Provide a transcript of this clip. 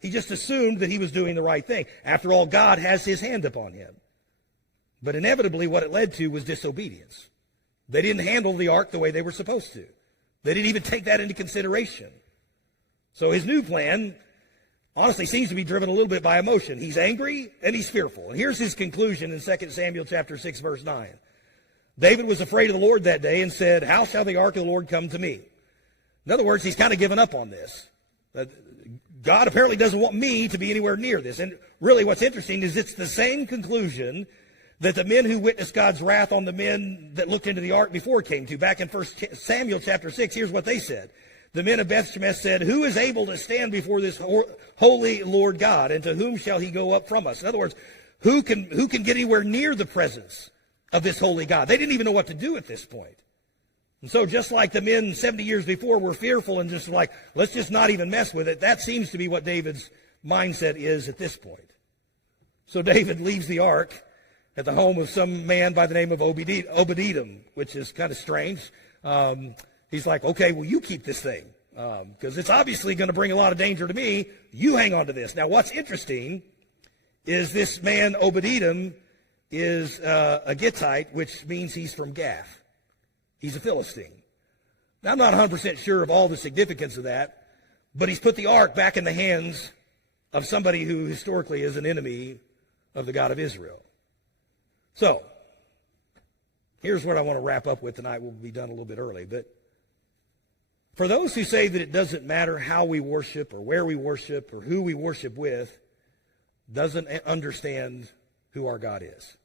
He just assumed that he was doing the right thing. After all, God has his hand upon him. But inevitably, what it led to was disobedience. They didn't handle the ark the way they were supposed to. They didn't even take that into consideration. So his new plan, honestly, seems to be driven a little bit by emotion. He's angry and he's fearful. And here's his conclusion in 2 Samuel chapter 6, verse 9. David was afraid of the Lord that day and said, "How shall the ark of the Lord come to me?" In other words, he's kind of given up on this. God apparently doesn't want me to be anywhere near this. And really what's interesting is it's the same conclusion that the men who witnessed God's wrath on the men that looked into the ark before came to. Back in 1 Samuel chapter 6, here's what they said. The men of Bethshemesh said, "Who is able to stand before this holy Lord God, and to whom shall he go up from us?" In other words, who can get anywhere near the presence of this holy God? They didn't even know what to do at this point. And so just like the men 70 years before were fearful and just like, let's just not even mess with it, that seems to be what David's mindset is at this point. So David leaves the ark at the home of some man by the name of Obed-Edom, which is kind of strange. He's like, okay, well, you keep this thing because it's obviously going to bring a lot of danger to me. You hang on to this. Now, what's interesting is this man, Obed-Edom, is a Gittite, which means he's from Gath. He's a Philistine. Now, I'm not 100% sure of all the significance of that, but he's put the ark back in the hands of somebody who historically is an enemy of the God of Israel. So, here's what I want to wrap up with tonight. We'll be done a little bit early. But for those who say that it doesn't matter how we worship or where we worship or who we worship with, doesn't understand who our God is.